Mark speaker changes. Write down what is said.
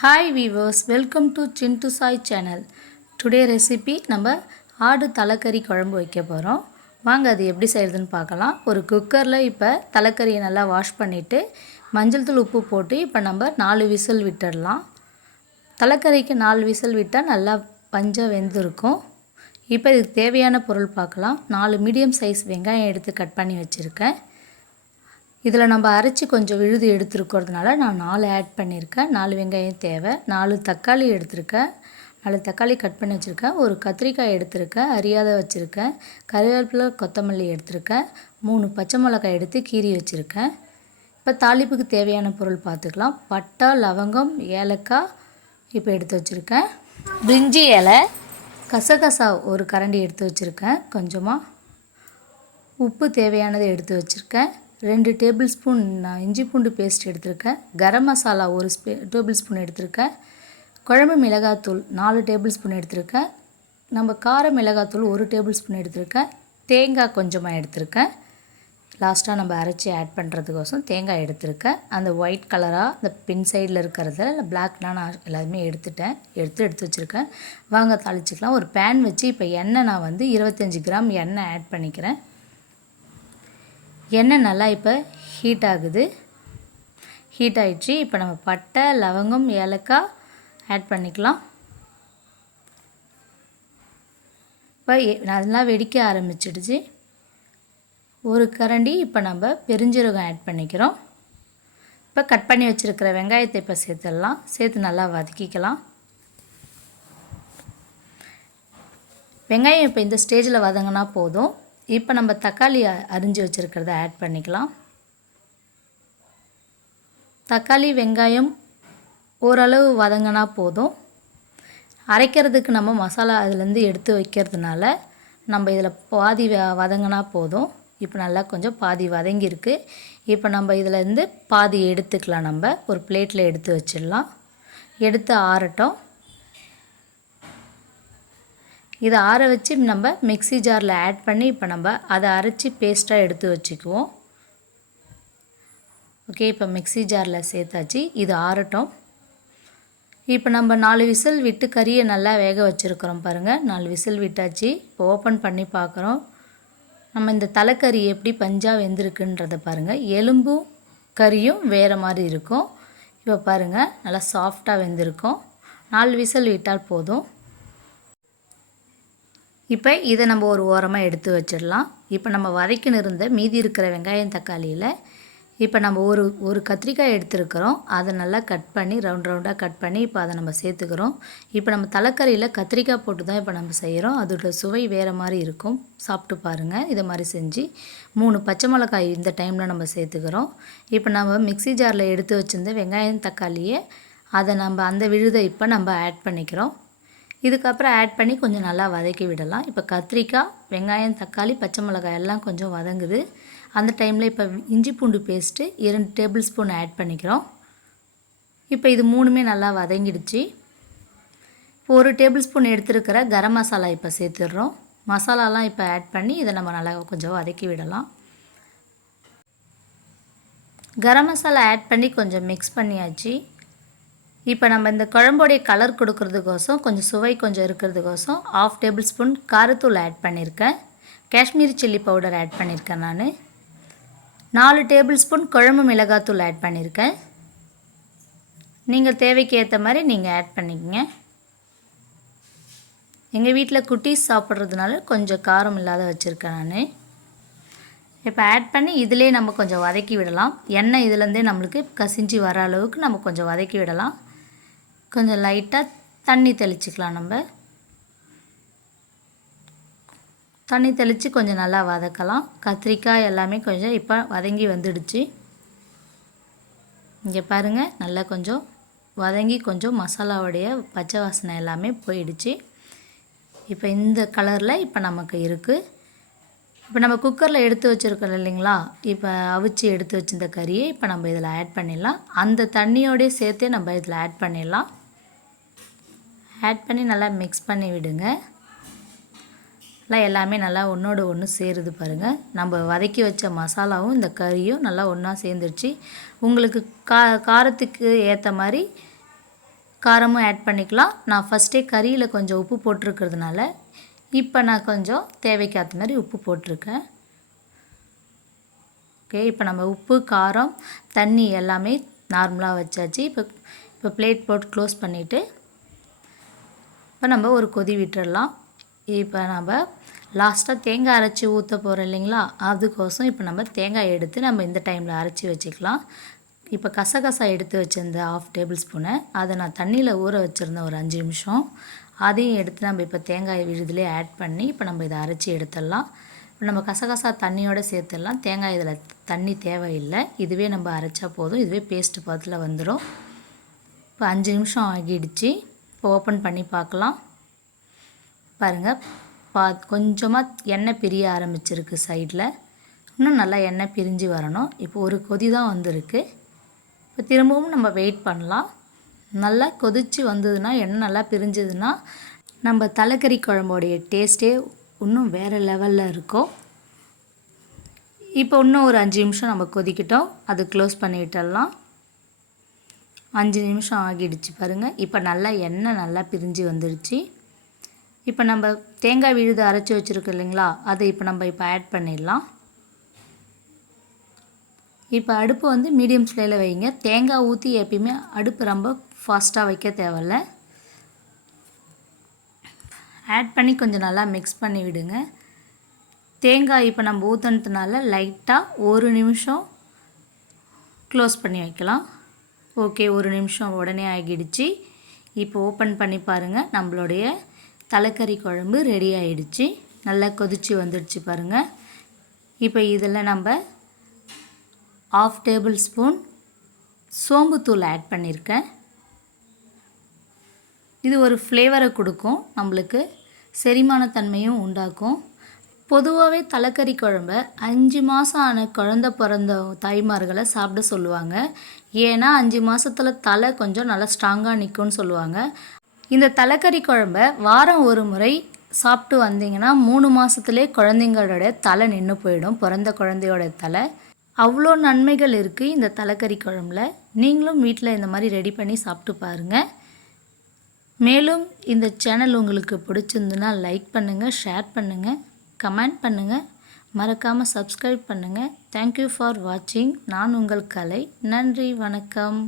Speaker 1: Hi viewers welcome to Sindhu Sai channel today recipe நம்ம ஆடு தலைக்கறி குழம்பு வைக்க போகிறோம் வாங்க அது எப்படி செய்கிறதுன்னு பார்க்கலாம். ஒரு குக்கரில் இப்போ தலைக்கறியை நல்லா வாஷ் பண்ணிவிட்டு மஞ்சள் தூள் உப்பு போட்டு இப்போ நம்ம நாலு விசில் விட்டுடலாம். தலைக்கறிக்கு நாலு விசில் விட்டால் நல்லா பஞ்சாக வெந்திருக்கும். இப்போ இதுக்கு தேவையான பொருள் பார்க்கலாம். நாலு மீடியம் சைஸ் வெங்காயம் எடுத்து கட் பண்ணி வச்சுருக்கேன். இதில் நம்ம அரைச்சி கொஞ்சம் விழுது எடுத்துருக்கிறதுனால நான் நாலு ஆட் பண்ணியிருக்கேன். நாலு வெங்காயம் தேவை. நாலு தக்காளி எடுத்திருக்கேன். நாலு தக்காளி கட் பண்ணி வச்சுருக்கேன். ஒரு கத்திரிக்காய் எடுத்திருக்கேன். அரியாத வச்சுருக்கேன். கருவேப்பிலை கொத்தமல்லி எடுத்திருக்கேன். மூணு பச்சை மிளகாய் எடுத்து கீறி வச்சுருக்கேன். இப்போ தாளிப்புக்கு தேவையான பொருள் பார்த்துக்கலாம். பட்டை லவங்கம் ஏலக்காய் இப்போ எடுத்து வச்சுருக்கேன். பிரிஞ்சி இலை கசகசா ஒரு கரண்டி எடுத்து வச்சுருக்கேன். கொஞ்சமாக உப்பு தேவையானதை எடுத்து வச்சுருக்கேன். ரெண்டு டேபிள் ஸ்பூன் நான் இஞ்சி பூண்டு பேஸ்ட் எடுத்திருக்கேன். கரம் மசாலா ஒரு ஸ்பே டேபிள் ஸ்பூன் எடுத்திருக்கேன். குழம்பு மிளகாத்தூள் நாலு டேபிள் ஸ்பூன் எடுத்திருக்கேன். நம்ம கார மிளகாத்தூள் ஒரு டேபிள் ஸ்பூன் எடுத்திருக்கேன். தேங்காய் கொஞ்சமாக எடுத்திருக்கேன். லாஸ்ட்டாக நம்ம அரைச்சி ஆட் பண்ணுறதுக்கோசம் தேங்காய் எடுத்திருக்கேன். அந்த ஒயிட் கலராக அந்த பின் சைடில் இருக்கிறத இல்லை பிளாக்லாம் நான் எல்லாருமே எடுத்துட்டேன். எடுத்து எடுத்து வச்சுருக்கேன். வாங்க தாளிச்சிக்கலாம். ஒரு பேன் வச்சு இப்போ எண்ணெய் நான் வந்து இருபத்தஞ்சி கிராம் எண்ணெய் ஆட் பண்ணிக்கிறேன். எண்ணெய் நல்லா இப்போ ஹீட் ஆகுது. ஹீட் ஆகிடுச்சு இப்போ நம்ம பட்டை லவங்கம் ஏலக்காய் ஆட் பண்ணிக்கலாம். இப்போ நல்லா வெடிக்க ஆரம்பிச்சிடுச்சு. ஒரு கரண்டி இப்போ நம்ம பெருஞ்சீரகம் ஆட் பண்ணிக்கிறோம். இப்போ கட் பண்ணி வச்சுருக்கிற வெங்காயத்தை இப்போ சேர்த்துடலாம். சேர்த்து நல்லா வதக்கிக்கலாம். வெங்காயம் இப்போ இந்த ஸ்டேஜில் வதங்கினா போதும். இப்போ நம்ம தக்காளி அரிஞ்சு வச்சுருக்கிறத ஆட் பண்ணிக்கலாம். தக்காளி வெங்காயம் ஓரளவு வதங்கினா போதும். அரைக்கிறதுக்கு நம்ம மசாலா அதுலேருந்து எடுத்து வைக்கிறதுனால நம்ம இதில் பாதி வ- வதங்கினா போதும். இப்போ நல்லா கொஞ்சம் பாதி வதங்கியிருக்கு. இப்போ நம்ம இதிலேருந்து பாதி எடுத்துக்கலாம் நம்ம. ஒரு பிளேட்டில் எடுத்து வச்சிடலாம். எடுத்து ஆறட்டும். இதை ஆற வச்சு நம்ம மிக்ஸி ஜாரில் ஆட் பண்ணி இப்போ நம்ம அதை அரைச்சி பேஸ்ட்டாக எடுத்து வச்சுக்குவோம். ஓகே இப்போ மிக்ஸி ஜாரில் சேர்த்தாச்சு. இது ஆறட்டும். இப்போ நம்ம நாலு விசில் விட்டு கறியை நல்லா வேக வச்சுருக்குறோம் பாருங்கள் நாலு விசில் விட்டாச்சு. இப்போ ஓப்பன் பண்ணி பார்க்குறோம். நம்ம இந்த தலைக்கறி எப்படி பஞ்சாக வெந்திருக்குன்றத பாருங்கள் எலும்பும் கறியும் வேறு மாதிரி இருக்கும். இப்போ பாருங்கள் நல்லா சாஃப்டாக வெந்திருக்கும். நாலு விசில் விட்டால் போதும். இப்போ இதை நம்ம ஒரு ஓரமாக எடுத்து வச்சிடலாம். இப்போ நம்ம வதக்கின்னு இருந்த மீதி இருக்கிற வெங்காயம் தக்காளியில் இப்போ நம்ம ஒரு ஒரு கத்திரிக்காய் எடுத்துருக்கிறோம். அதை நல்லா கட் பண்ணி ரவுண்ட் ரவுண்டாக கட் பண்ணி இப்போ அதை நம்ம சேர்த்துக்கிறோம். இப்போ நம்ம தலைக்கறியில் கத்திரிக்காய் போட்டு தான் இப்போ நம்ம செய்கிறோம். அதோட சுவை வேறு மாதிரி இருக்கும். சாப்பிட்டு பாருங்கள் இதை மாதிரி செஞ்சு மூணு பச்சை மிளகாய் இந்த டைமில் நம்ம சேர்த்துக்கிறோம். இப்போ நம்ம மிக்ஸி ஜாரில் எடுத்து வச்சிருந்த வெங்காயம் தக்காளியை அதை நம்ம அந்த விழுதை இப்போ நம்ம ஆட் பண்ணிக்கிறோம். இதுக்கப்புறம் ஆட் பண்ணி கொஞ்சம் நல்லா வதக்கி விடலாம். இப்போ கத்திரிக்காய் வெங்காயம் தக்காளி பச்சை மிளகாய் எல்லாம் கொஞ்சம் வதங்குது. அந்த டைமில் இப்போ இஞ்சி பூண்டு பேஸ்ட்டு இரண்டு டேபிள் ஸ்பூன் ஆட் பண்ணிக்கிறோம். இப்போ இது மூணுமே நல்லா வதங்கிடுச்சு. இப்போ ஒரு டேபிள் ஸ்பூன் எடுத்துருக்கிற கரம் மசாலா இப்போ சேர்த்துடுறோம். மசாலாலாம் இப்போ ஆட் பண்ணி இதை நம்ம நல்லா கொஞ்சம் வதக்கி விடலாம். கரம் மசாலா ஆட் பண்ணி கொஞ்சம் மிக்ஸ் பண்ணியாச்சு. இப்போ நம்ம இந்த குழம்போடைய கலர் கொடுக்கறதுக்கோசம் கொஞ்சம் சுவை கொஞ்சம் இருக்கிறதுக்கோசம் ஆஃப் டேபிள் ஸ்பூன் காரத்தூள் ஆட் பண்ணியிருக்கேன் காஷ்மீரி சில்லி பவுடர் ஆட் பண்ணியிருக்கேன் நான். நாலு டேபிள் ஸ்பூன் குழம்பு மிளகாத்தூள் ஆட் பண்ணியிருக்கேன் நீங்கள் தேவைக்கு ஏற்ற மாதிரி நீங்கள் ஆட் பண்ணிக்கங்க. எங்கள் வீட்டில் குட்டீஸ் சாப்பிட்றதுனால கொஞ்சம் காரம் இல்லாத வச்சுருக்கேன் நான். இப்போ ஆட் பண்ணி இதிலே நம்ம கொஞ்சம் வதக்கி விடலாம். எண்ணெய் இதுலேருந்தே நம்மளுக்கு கசிஞ்சு வர அளவுக்கு நம்ம கொஞ்சம் வதக்கி விடலாம். கொஞ்சம் லைட்டாக தண்ணி தெளிச்சுக்கலாம் நம்ம. தண்ணி தெளித்து கொஞ்சம் நல்லா வதக்கலாம். கத்திரிக்காய் எல்லாமே கொஞ்சம் இப்போ வதங்கி வந்துடுச்சு. இங்கே பாருங்கள் நல்லா கொஞ்சம் வதங்கி கொஞ்சம் மசாலாவுடைய பச்சை வாசனை எல்லாமே போயிடுச்சு. இப்போ இந்த கலரில் இப்போ நமக்கு இருக்குது இப்போ நம்ம குக்கரில் எடுத்து வச்சுருக்கோம் இல்லைங்களா? இப்போ அவிச்சு எடுத்து வச்சிருந்த கறியை இப்போ நம்ம இதில் ஆட் பண்ணிடலாம். அந்த தண்ணியோடய சேர்த்தே நம்ம இதில் ஆட் பண்ணிடலாம். ஆட் பண்ணி நல்லா மிக்ஸ் பண்ணி விடுங்க. நல்லா எல்லாமே நல்லா ஒன்றோட ஒன்று சேருது பாருங்கள் நம்ம வதக்கி வச்ச மசாலாவும் இந்த கறியும் நல்லா ஒன்றா சேர்ந்துருச்சு. உங்களுக்கு கா காரத்துக்கு ஏற்ற மாதிரி காரமும் ஆட் பண்ணிக்கலாம். நான் ஃபஸ்ட்டே கறியில் கொஞ்சம் உப்பு போட்டிருக்கிறதுனால இப்போ நான் கொஞ்சம் தேவைக்காத மாதிரி உப்பு போட்டிருக்கேன். ஓகே இப்போ நம்ம உப்பு காரம் தண்ணி எல்லாமே நார்மலாக வச்சாச்சு. இப்போ இப்போ பிளேட் போட்டு க்ளோஸ் பண்ணிவிட்டு இப்போ நம்ம ஒரு கொதி விட்டுடலாம் இப்போ நம்ம லாஸ்ட்டாக தேங்காய் அரைச்சி ஊற்ற போகிறோம் இல்லைங்களா? அதுக்கோசம் இப்போ நம்ம தேங்காய் எடுத்து நம்ம இந்த டைமில் அரைச்சி வச்சுக்கலாம். இப்போ கசகசா எடுத்து வச்சுருந்த ஆஃப் டேபிள் ஸ்பூனை அதை நான் தண்ணியில் ஊற வச்சுருந்தேன் ஒரு அஞ்சு நிமிஷம். அதையும் எடுத்து நம்ம இப்போ தேங்காய் விழுதுலேயே ஆட் பண்ணி இப்போ நம்ம இதை அரைச்சி எடுத்துடலாம். இப்போ நம்ம கசகசா தண்ணியோடு சேர்த்துடலாம். தேங்காய் இதில் தண்ணி தேவையில்லை. இதுவே நம்ம அரைச்சா போதும். இதுவே பேஸ்ட்டு பதத்தில் வந்துடும் இப்போ அஞ்சு நிமிஷம் ஆகிடுச்சு. இப்போ ஓப்பன் பண்ணி பார்க்கலாம். பாருங்கள் பா கொஞ்சமாக எண்ணெய் பிரிய ஆரம்பிச்சிருக்கு சைடில் இன்னும் நல்லா எண்ணெய் பிரிஞ்சு வரணும். இப்போ ஒரு கொதி தான் வந்திருக்கு. இப்போ திரும்பவும் நம்ம வெயிட் பண்ணலாம். நல்லா கொதித்து வந்ததுன்னா எண்ணெய் நல்லா பிரிஞ்சதுன்னா நம்ம தலைக்கறி குழம்போடைய டேஸ்ட்டே இன்னும் வேறு லெவலில் இருக்கும். இப்போ இன்னும் ஒரு அஞ்சு நிமிஷம் நம்ம கொதிக்கிட்டோம். அது க்ளோஸ் பண்ணிவிட்டுடலாம் அஞ்சு நிமிஷம் ஆகிடுச்சு பாருங்கள் இப்போ நல்லா எண்ணெய் நல்லா பிரிஞ்சு வந்துடுச்சு. இப்போ நம்ம தேங்காய் விழுது அரைச்சி வச்சுருக்கோம் இல்லைங்களா? அதை இப்போ நம்ம இப்போ ஆட் பண்ணிடலாம். இப்போ அடுப்பு வந்து மீடியம் ஃப்ளேமில் வைங்க. தேங்காய் ஊற்றி எப்பயுமே அடுப்பு ரொம்ப ஃபாஸ்ட்டாக வைக்க தேவையில்ல. ஆட் பண்ணி கொஞ்சம் நல்லா மிக்ஸ் பண்ணி விடுங்க. தேங்காய் இப்போ நம்ம ஊற்றுனதுனால லைட்டாக ஒரு நிமிஷம் க்ளோஸ் பண்ணி வைக்கலாம். ஓகே ஒரு நிமிஷம் உடனே ஆகிடுச்சு. இப்போ ஓப்பன் பண்ணி பாருங்கள் நம்மளுடைய தலைக்கறி குழம்பு ரெடி ஆகிடுச்சு நல்லா கொதித்து வந்துடுச்சு பாருங்கள் இப்போ இதில் நம்ம ஆஃப் டேபிள் ஸ்பூன் சோம்புத்தூள் ஆட் பண்ணியிருக்கேன். இது ஒரு ஃப்ளேவரை கொடுக்கும். நம்மளுக்கு செரிமானத்தன்மையும் உண்டாக்கும். பொதுவாகவே தலைக்கறி குழம்ப அஞ்சு மாதம் ஆன குழந்த பிறந்த தாய்மார்களை சாப்பிட சொல்லுவாங்க. ஏன்னா அஞ்சு மாதத்தில் தலை கொஞ்சம் நல்லா ஸ்ட்ராங்காக நிற்கும்னு சொல்லுவாங்க. இந்த தலைக்கறி குழம்ப வாரம் ஒரு முறை சாப்பிட்டு வந்தீங்கன்னா மூணு மாதத்துலேயே குழந்தைங்களோட தலை நின்று போயிடும் பிறந்த குழந்தையோட தலை. அவ்வளோ நன்மைகள் இருக்குது இந்த தலைக்கறி குழம்புல. நீங்களும் வீட்டில் இந்த மாதிரி ரெடி பண்ணி சாப்பிட்டு பாருங்கள் மேலும் இந்த சேனல் உங்களுக்கு பிடிச்சிருந்துன்னா லைக் பண்ணுங்கள் ஷேர் பண்ணுங்கள் கமெண்ட் பண்ணுங்கள் மறக்காமல் சப்ஸ்கிரைப் பண்ணுங்கள் தேங்க்யூ ஃபார் வாட்சிங் நான் உங்கள் கலை. நன்றி வணக்கம்.